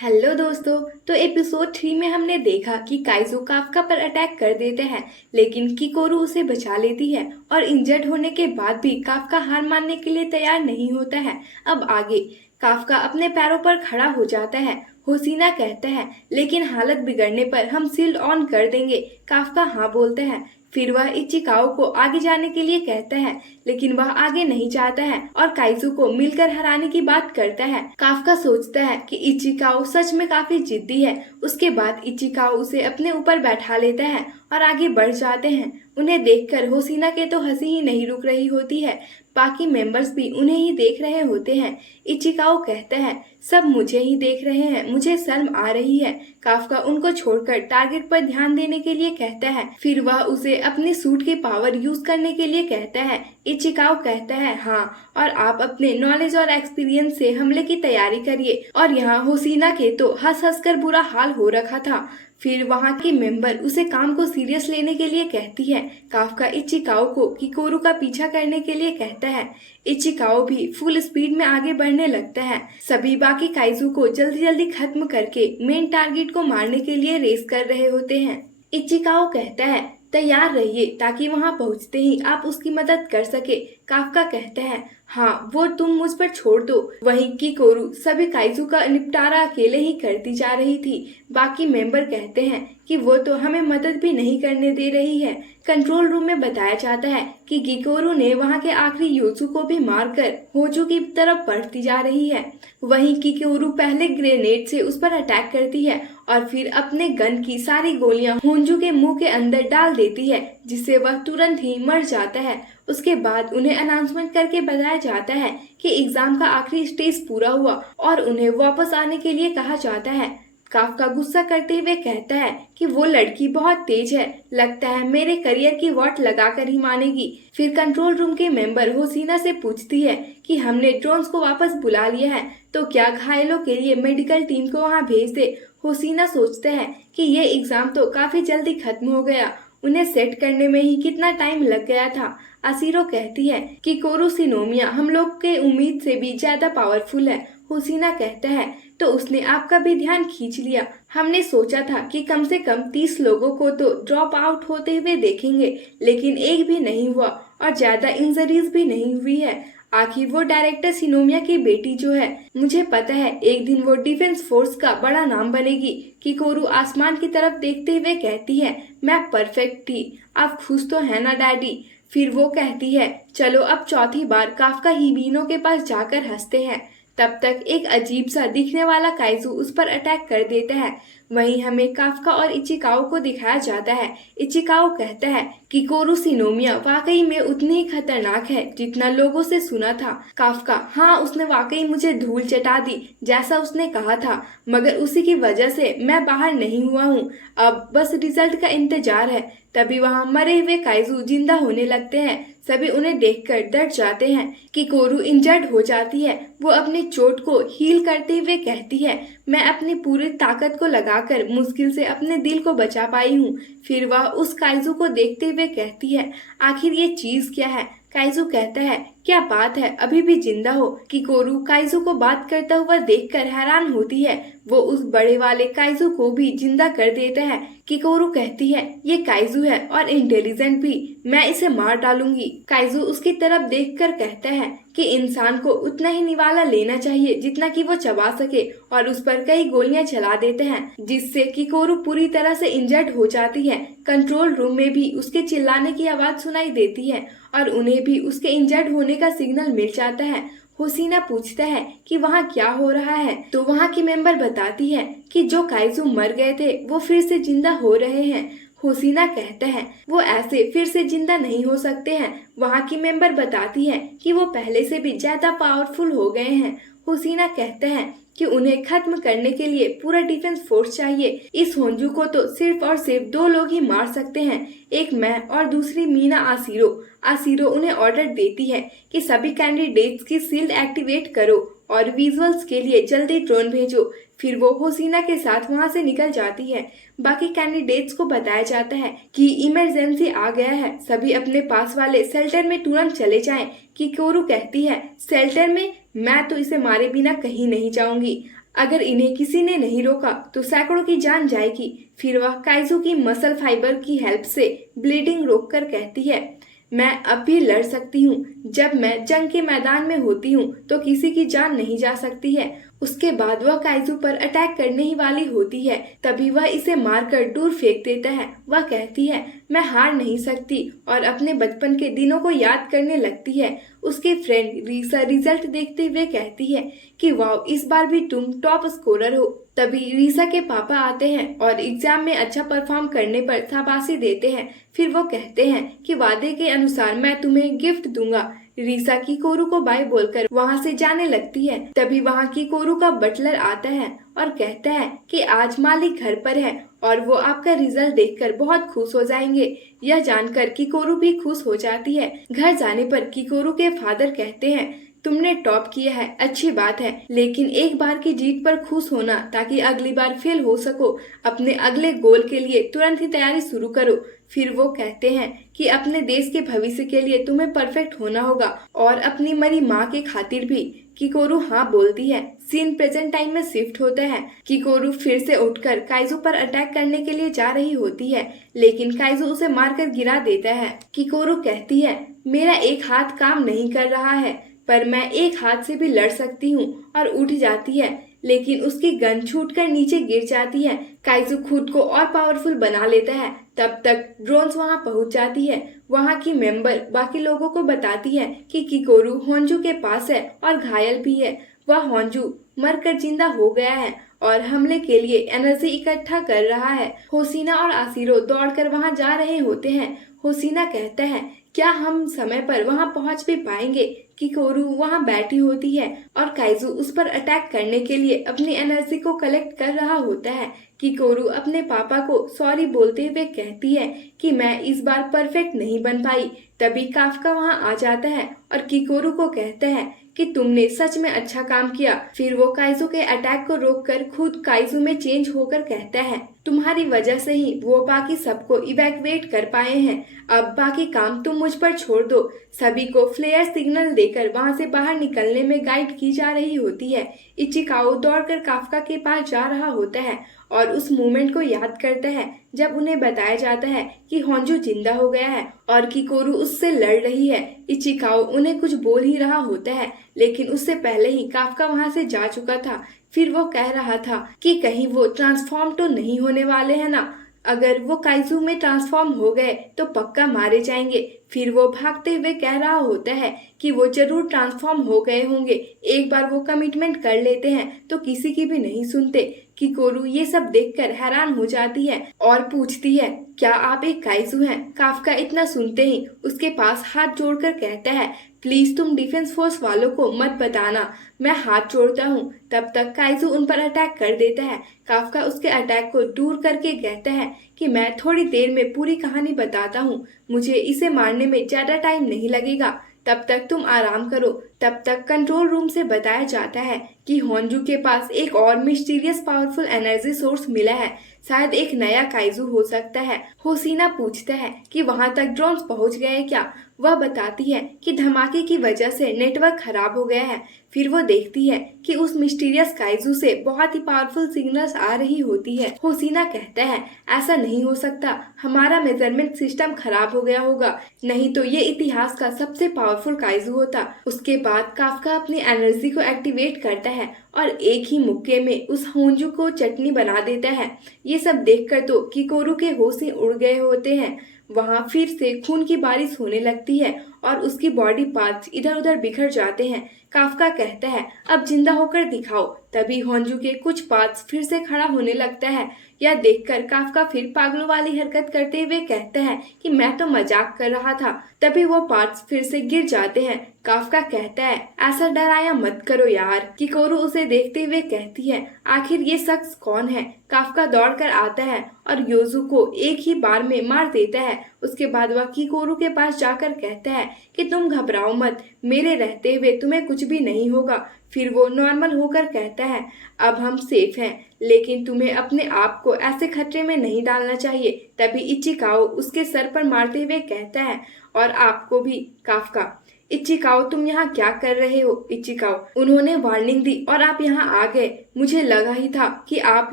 Hello दोस्तों। तो episode 3 में हमने देखा कि काइजो काफका पर अटैक कर देते हैं, लेकिन किकोरू उसे बचा लेती है और इंजर्ड होने के बाद भी काफका हार मानने के लिए तैयार नहीं होता है। अब आगे काफका अपने पैरों पर खड़ा हो जाता है। होसीना कहता है, लेकिन हालत बिगड़ने पर हम शील्ड ऑन कर देंगे। काफका हाँ बोलता है। फिर वह इचिकाओ को आगे जाने के लिए कहता है, लेकिन वह आगे नहीं चाहता है और काइजू को मिलकर हराने की बात करता है। काफका सोचता है कि इचिकाओ सच में काफी जिद्दी है। उसके बाद इचिकाओ उसे अपने ऊपर बैठा लेता है और आगे बढ़ जाते हैं। उन्हें देखकर होसीना के तो हंसी ही नहीं रुक रही होती है। बाकी मेंबर्स भी उन्हें ही देख रहे होते हैं। इचिकाओ कहता है, सब मुझे ही देख रहे हैं, मुझे शर्म आ रही है। काफका उनको छोड़कर टारगेट पर ध्यान देने के लिए कहता है। फिर वह उसे अपने सूट की पावर यूज करने के लिए कहता है। इचिकाओ कहता है, हाँ, और आप अपने नॉलेज और एक्सपीरियंस से हमले की तैयारी करिए। और यहाँ होसीना के तो हंस हंस कर बुरा हाल हो रखा था। फिर वहाँ की मेंबर उसे काम को सीरियस लेने के लिए कहती है। काफका इचिकाओ को किकोरू का पीछा करने के लिए कहता है। इचिकाओ भी फुल स्पीड में आगे बढ़ने लगता है। सभी बाकी काइजू को जल्दी जल्दी खत्म करके मेन टारगेट को मारने के लिए रेस कर रहे होते हैं। इचिकाओ कहता है, तैयार रहिए ताकि वहां पहुंचते ही आप उसकी मदद कर सके। काफका कहता है, हाँ, वो तुम मुझ पर छोड़ दो। वहीं किकोरू सभी काइजू का निपटारा अकेले ही करती जा रही थी। बाकी मेंबर कहते हैं कि वो तो हमें मदद भी नहीं करने दे रही है। कंट्रोल रूम में बताया जाता है कि किकोरू ने वहां के आखिरी योजू को भी मारकर होजू की तरफ बढ़ती जा रही है। वहीं किकोरू पहले ग्रेनेड से उस पर अटैक करती है और फिर अपने गन की सारी गोलियां होंजू के मुंह के अंदर डाल देती है, जिससे वह तुरंत ही मर जाता है। उसके बाद उन्हें अनाउंसमेंट करके बताया जाता है कि एग्जाम का आखिरी स्टेज पूरा हुआ और उन्हें वापस आने के लिए कहा जाता है। काफका गुस्सा करते हुए कहता है कि वो लड़की बहुत तेज है, लगता है मेरे करियर की वाट लगाकर ही मानेगी। फिर कंट्रोल रूम के मेंबर होसीना से पूछती है कि हमने ड्रोन्स को वापस बुला लिया है, तो क्या घायलों के लिए मेडिकल टीम को वहाँ भेज दे। होसीना सोचता है कि ये एग्जाम तो काफी जल्दी खत्म हो गया, उन्हें सेट करने में ही कितना टाइम लग गया था। असीरो कहती है कि कोरोसिनोमिया हम लोग के उम्मीद से भी ज्यादा पावरफुल है। होसीना कहता है, तो उसने आपका भी ध्यान खींच लिया। हमने सोचा था कि कम से कम 30 लोगों को तो ड्रॉप आउट होते हुए देखेंगे, लेकिन एक भी नहीं हुआ और ज्यादा इंजरीज भी नहीं हुई है। आखिर वो डायरेक्टर सिनोमिया की बेटी जो है, मुझे पता है एक दिन वो डिफेंस फोर्स का बड़ा नाम बनेगी। किकोरू आसमान की तरफ देखते हुए कहती है, मैं परफेक्ट थी, आप खुश तो है ना डैडी। फिर वो कहती है, चलो अब चौथी बार काफका हिबिनो के पास जाकर हंसते हैं। तब तक एक अजीब सा दिखने वाला काइजू उस पर अटैक कर देता है। वहीं हमें काफका और इचिकाओ को दिखाया जाता है। इचिकाओ कहता है कि कोरोसिनोमिया वाकई में उतनी ही खतरनाक है जितना लोगों से सुना था। काफका, हाँ, उसने वाकई मुझे धूल चटा दी जैसा उसने कहा था, मगर उसी की वजह से मैं बाहर नहीं हुआ हूँ। अब बस रिजल्ट का इंतजार है। तभी वहाँ मरे हुए काइजू जिंदा होने लगते हैं। सभी उन्हें देखकर डर जाते हैं। किकोरू इंजर्ड हो जाती है। वो अपने चोट को हील करते हुए कहती है, मैं अपनी पूरी ताकत को लगाकर मुश्किल से अपने दिल को बचा पाई हूँ। फिर वह उस काइजू को देखते हुए कहती है, आखिर ये चीज क्या है। काइजू कहता है, क्या बात है, अभी भी जिंदा हो। किकोरू काइजू को बात करता हुआ देखकर हैरान होती है। वो उस बड़े वाले काइजू को भी जिंदा कर देता है। किकोरू कहती है, ये काइजू है और इंटेलिजेंट भी, मैं इसे मार डालूंगी। काइजू उसकी तरफ देखकर कहता है कि इंसान को उतना ही निवाला लेना चाहिए जितना कि वो चबा सके, और उस पर कई गोलियां चला देते हैं, जिससे किकोरू पूरी तरह से इंजर्ड हो जाती है। कंट्रोल रूम में भी उसके चिल्लाने की आवाज सुनाई देती है और उन्हें भी उसके इंजर्ड होने का सिग्नल मिल जाता है। होसीना पूछता है कि वहाँ क्या हो रहा है, तो वहाँ की मेंबर बताती है कि जो काइजू मर गए थे वो फिर से जिंदा हो रहे हैं। होसीना कहता है, वो ऐसे फिर से जिंदा नहीं हो सकते हैं। वहाँ की मेंबर बताती है कि वो पहले से भी ज्यादा पावरफुल हो गए हैं। होसीना कहता है कि उन्हें खत्म करने के लिए पूरा डिफेंस फोर्स चाहिए। इस होंजू को तो सिर्फ और सिर्फ 2 लोग ही मार सकते हैं, एक मैं और दूसरी मीना आसिरो। आसिरो उन्हें ऑर्डर देती है कि सभी कैंडिडेट्स की शील्ड एक्टिवेट करो और विजुअल्स के लिए जल्दी ड्रोन भेजो। फिर वो होसीना के साथ वहाँ से निकल जाती है। बाकी कैंडिडेट्स को बताया जाता है कि इमरजेंसी आ गया है, सभी अपने पास वाले शेल्टर में तुरंत चले जाएं। किकोरू कहती है, शेल्टर में? मैं तो इसे मारे बिना कहीं नहीं जाऊंगी। अगर इन्हें किसी ने नहीं रोका तो सैकड़ों की जान जाएगी। फिर वह काइजू की मसल फाइबर की हेल्प से ब्लीडिंग रोककर कहती है, मैं अब भी लड़ सकती हूँ। जब मैं जंग के मैदान में होती हूँ तो किसी की जान नहीं जा सकती है। उसके बाद वह काइजू पर अटैक करने ही वाली होती है, तभी वह इसे मारकर दूर फेंक देता है। वह कहती है, मैं हार नहीं सकती, और अपने बचपन के दिनों को याद करने लगती है। उसके फ्रेंड रीसा रिजल्ट देखते हुए कहती है कि वाह, इस बार भी तुम टॉप स्कोरर हो। तभी रीसा के पापा आते हैं और एग्जाम में अच्छा परफॉर्म करने पर शाबाशी देते हैं। फिर वो कहते हैं कि वादे के अनुसार मैं तुम्हें गिफ्ट दूंगा। रीसा किकोरू को बाय बोलकर वहाँ से जाने लगती है। तभी वहाँ किकोरू का बटलर आता है और कहता है कि आज मालिक घर पर है और वो आपका रिजल्ट देखकर बहुत खुश हो जाएंगे। यह जानकर किकोरू भी खुश हो जाती है। घर जाने पर किकोरू के फादर कहते हैं, तुमने टॉप किया है, अच्छी बात है, लेकिन एक बार की जीत पर खुश होना ताकि अगली बार फेल हो सको। अपने अगले गोल के लिए तुरंत ही तैयारी शुरू करो। फिर वो कहते हैं कि अपने देश के भविष्य के लिए तुम्हें परफेक्ट होना होगा और अपनी मरी माँ के खातिर भी। किकोरू हाँ बोलती है। सीन प्रेजेंट टाइम में शिफ्ट होता है। किकोरू फिर से उठकर काइजू पर अटैक करने के लिए जा रही होती है, लेकिन काइजू उसे मारकर गिरा देता है। किकोरू कहती है, मेरा एक हाथ काम नहीं कर रहा है, पर मैं एक हाथ से भी लड़ सकती हूँ, और उठ जाती है, लेकिन उसकी गन छूटकर नीचे गिर जाती है। काइजू खुद को और पावरफुल बना लेता है। तब तक ड्रोन्स वहां पहुंच जाती है। वहां की मेंबर बाकी लोगों को बताती है कि किकोरू होंजू के पास है और घायल भी है। वह होंजू मरकर जिंदा हो गया है और हमले के लिए एनर्जी इकट्ठा कर रहा है। होसीना और आसिरो दौड़कर वहां जा रहे होते हैं। होसीना कहता है, क्या हम समय पर वहां पहुंच भी पाएंगे? किकोरू वहां बैठी होती है और काइजू उस पर अटैक करने के लिए अपनी एनर्जी को कलेक्ट कर रहा होता है। किकोरू अपने पापा को सॉरी बोलते हुए कहती है कि मैं इस बार परफेक्ट नहीं बन पाई। तभी काफका वहां आ जाता है और किकोरू को कहता है कि तुमने सच में अच्छा काम किया। फिर वो काइजू के अटैक को रोककर खुद काइजू में चेंज होकर कहता है, तुम्हारी वजह से ही वो बाकी सबको इवैक्यूएट कर पाए हैं। अब बाकी काम तुम मुझ पर छोड़ दो। सभी को फ्लेयर सिग्नल देकर वहां से बाहर निकलने में गाइड की जा रही होती है। इचिकाओ दौड़कर काफका के पास जा रहा होता है और उस मोमेंट को याद करता है जब उन्हें बताया जाता है कि होंजू जिंदा हो गया है और किकोरू उससे लड़ रही है। इचिकाओ उन्हें कुछ बोल ही रहा होता है, लेकिन उससे पहले ही काफका वहां से जा चुका था। फिर वो कह रहा था कि कहीं वो ट्रांसफॉर्म तो नहीं होने वाले हैं ना। अगर वो काइजू में ट्रांसफॉर्म हो गए तो पक्का मारे जाएंगे। फिर वो भागते हुए कह रहा होता है कि वो जरूर ट्रांसफॉर्म हो गए होंगे। एक बार वो कमिटमेंट कर लेते हैं तो किसी की भी नहीं सुनते। किकोरू ये सब देखकर हैरान हो जाती है और पूछती है, क्या आप एक काइजू हैं? काफका इतना सुनते ही उसके पास हाथ जोड़कर कहता है, प्लीज तुम डिफेंस फोर्स वालों को मत बताना, मैं हाथ जोड़ता हूँ। तब तक काइजू उन पर अटैक कर देता है। काफका उसके अटैक को दूर करके कहता है कि मैं थोड़ी देर में पूरी कहानी बताता हूँ, मुझे इसे मारने में ज्यादा टाइम नहीं लगेगा, तब तक तुम आराम करो। तब तक कंट्रोल रूम से बताया जाता है कि होंजू के पास एक और मिस्टीरियस पावरफुल एनर्जी सोर्स मिला है, शायद एक नया काइजू हो सकता है। होसीना पूछता है कि वहां तक ड्रोन्स पहुंच गए क्या? वह बताती है कि धमाके की वजह से नेटवर्क खराब हो गया है। फिर वो देखती है कि उस मिस्टीरियस काइजू से बहुत ही पावरफुल सिग्नल्स आ रही होती है। होसीना कहता है, ऐसा नहीं हो सकता, हमारा मेजरमेंट सिस्टम खराब हो गया होगा, नहीं तो ये इतिहास का सबसे पावरफुल काइजू होता। उसके बाद काफका अपनी एनर्जी को एक्टिवेट करता है और एक ही मुक्के में उस होंजू को चटनी बना देता है। ये सब देखकर तो किकोरू के होश ही उड़ गए होते हैं। वहाँ फिर से खून की बारिश होने लगती है और उसकी बॉडी पार्ट्स इधर उधर बिखर जाते हैं। काफका कहता है, अब जिंदा होकर दिखाओ। तभी होंजू के कुछ पार्ट्स फिर से खड़ा होने लगता है। यह देखकर काफका फिर पागलों वाली हरकत करते हुए कहता है कि मैं तो मजाक कर रहा था। तभी वो पार्ट्स फिर से गिर जाते हैं। काफका कहता है, ऐसा डराया मत करो यार। किकोरू उसे देखते हुए कहती है, आखिर ये शख्स कौन है? काफका दौड़कर आता है और योजू को एक ही बार में मार देता है। उसके बाद वह किकोरू के पास जाकर कहता है कि तुम घबराओ मत, मेरे रहते हुए तुम्हें कुछ भी नहीं होगा। फिर वो नॉर्मल होकर कहता है, अब हम सेफ हैं, लेकिन तुम्हें अपने आप को ऐसे खतरे में नहीं डालना चाहिए। तभी इचिकाओ उसके सर पर मारते हुए कहता है, और आपको भी काफका। इचिकाओ, तुम यहाँ क्या कर रहे हो? इचिकाओ, उन्होंने वार्निंग दी और आप यहाँ आ गए। मुझे लगा ही था कि आप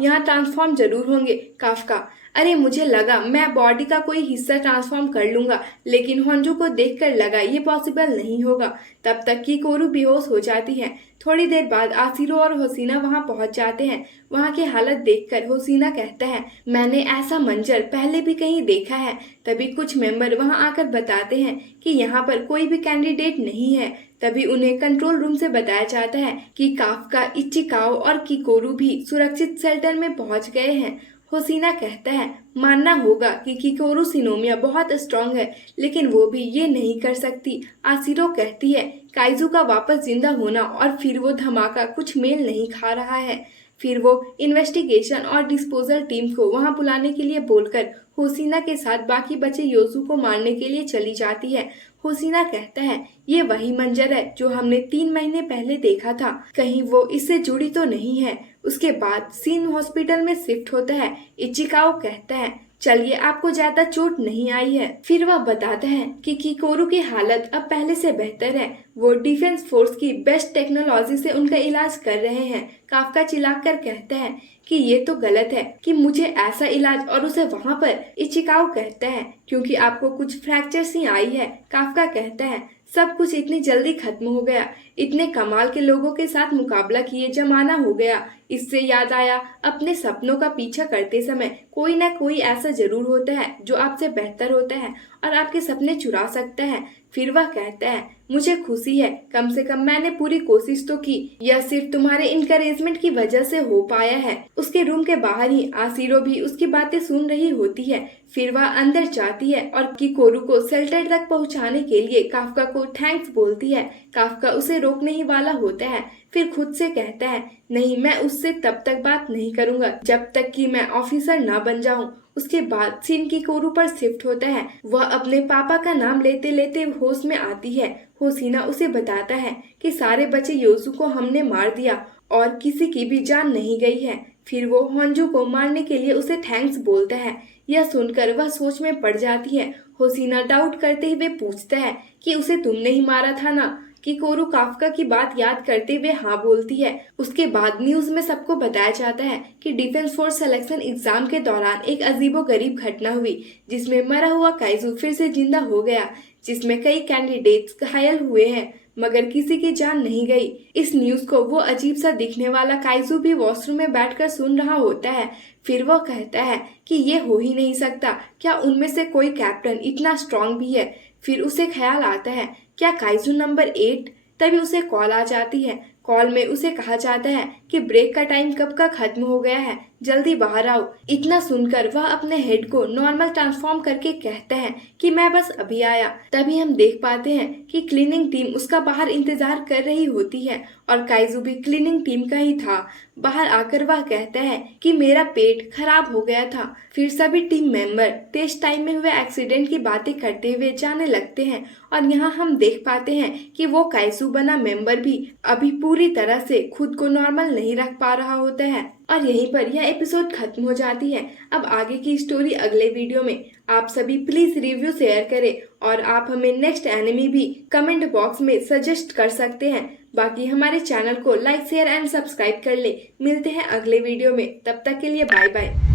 यहाँ ट्रांसफॉर्म जरूर होंगे। काफका, अरे मुझे लगा मैं बॉडी का कोई हिस्सा ट्रांसफॉर्म कर लूंगा, लेकिन होंजो को देखकर लगा ये पॉसिबल नहीं होगा। तब तक कि कोरू बेहोश हो जाती है। थोड़ी देर बाद आसिरो और होसीना वहां पहुंच जाते हैं। वहां की हालत देखकर होसीना कहता है, मैंने ऐसा मंजर पहले भी कहीं देखा है। तभी कुछ मेंबर वहां आकर बताते हैं कि यहाँ पर कोई भी कैंडिडेट नहीं है। तभी उन्हें कंट्रोल रूम से बताया जाता है कि काफका, इचिकाओ और किकोरू भी सुरक्षित शेल्टर में पहुंच गए हैं। होसीना कहता है, मानना होगा कि किकोरू सिनोमिया बहुत स्ट्रांग है, लेकिन वो भी ये नहीं कर सकती। आसिरो कहती है, काइजू का वापस जिंदा होना और फिर वो धमाका कुछ मेल नहीं खा रहा है। फिर वो इन्वेस्टिगेशन और डिस्पोजल टीम को वहां बुलाने के लिए बोलकर होसीना के साथ बाकी बचे योजू को मारने के लिए चली जाती है। होसीना कहता है, ये वही मंजर है जो हमने 3 महीने पहले देखा था, कहीं वो इससे जुड़ी तो नहीं है। उसके बाद सीन हॉस्पिटल में शिफ्ट होता है। इचिकाओ कहता है, चलिए आपको ज्यादा चोट नहीं आई है। फिर वह बताता है कि किकोरू की हालत अब पहले से बेहतर है। वो डिफेंस फोर्स की बेस्ट टेक्नोलॉजी से उनका इलाज कर रहे हैं। काफका चिल्लाकर कहता है कि ये तो गलत है कि मुझे ऐसा इलाज और उसे वहाँ पर। इचिकाओ कहता है, क्योंकि आपको कुछ फ्रैक्चर सी आई है। काफका कहता है, सब कुछ इतनी जल्दी खत्म हो गया, इतने कमाल के लोगों के साथ मुकाबला किए जमाना हो गया। इससे याद आया, अपने सपनों का पीछा करते समय कोई ना कोई ऐसा जरूर होता है जो आपसे बेहतर होता है और आपके सपने चुरा सकता है। फिर वह कहता है, मुझे खुशी है, कम से कम मैंने पूरी कोशिश तो की। यह सिर्फ तुम्हारे इनकरेजमेंट की वजह से हो पाया है। उसके रूम के बाहर ही आसिरो भी उसकी बातें सुन रही होती है। फिर वह अंदर जाती है और किकोरू को शेल्टर तक पहुंचाने के लिए काफका को थैंक्स बोलती है। काफका उसे रोकने ही वाला होता है, फिर खुद से कहता है, नहीं, मैं उससे तब तक बात नहीं करूंगा जब तक कि मैं ऑफिसर ना बन जाऊं। उसके बाद सीन किकोरू पर शिफ्ट होता है। वह अपने पापा का नाम लेते लेते होश में आती है। होसीना उसे बताता है कि सारे बचे योजू को हमने मार दिया और किसी की भी जान नहीं गई है। फिर वो होंजो को मारने के लिए उसे थैंक्स बोलता है। यह सुनकर वह सोच में पड़ जाती है। होसीना डाउट करते हुए पूछता है कि उसे तुमने ही मारा था ना? किकोरू काफका की बात याद करते हुए हाँ बोलती है। उसके बाद न्यूज में सबको बताया जाता है कि डिफेंस फोर्स सिलेक्शन एग्जाम के दौरान एक अजीबोगरीब घटना हुई, जिसमें मरा हुआ काइजू फिर से जिंदा हो गया, जिसमें कई कैंडिडेट्स घायल हुए हैं मगर किसी की जान नहीं गई। इस न्यूज को वो अजीब सा दिखने वाला काइजू भी वॉशरूम में बैठकर सुन रहा होता है। फिर वो कहता है कि ये हो ही नहीं सकता, क्या उनमें से कोई कैप्टन इतना स्ट्रांग भी है? फिर उसे ख्याल आता है, क्या काइजू नंबर 8? तभी उसे कॉल आ जाती है। कॉल में उसे कहा जाता है कि ब्रेक का टाइम कब का खत्म हो गया है, जल्दी बाहर आओ। इतना सुनकर वह अपने हेड को नॉर्मल ट्रांसफॉर्म करके कहता है कि मैं बस अभी आया। तभी हम देख पाते हैं कि क्लीनिंग टीम उसका बाहर इंतजार कर रही होती है और काइजू भी क्लीनिंग टीम का ही था। बाहर आकर वह कहता है कि मेरा पेट खराब हो गया था। फिर सभी टीम मेंबर टेस्ट टाइम में हुए एक्सीडेंट की बातें करते हुए जाने लगते हैं और यहाँ हम देख पाते हैं कि वो काइजू बना मेंबर भी अभी पूरी तरह से खुद को नॉर्मल नहीं रख पा रहा होता है। और यहीं पर यह एपिसोड खत्म हो जाती है। अब आगे की स्टोरी अगले वीडियो में। आप सभी प्लीज रिव्यू शेयर करें और आप हमें नेक्स्ट एनिमी भी कमेंट बॉक्स में सजेस्ट कर सकते हैं। बाकी हमारे चैनल को लाइक, शेयर एंड सब्सक्राइब कर ले। मिलते हैं अगले वीडियो में, तब तक के लिए बाय बाय।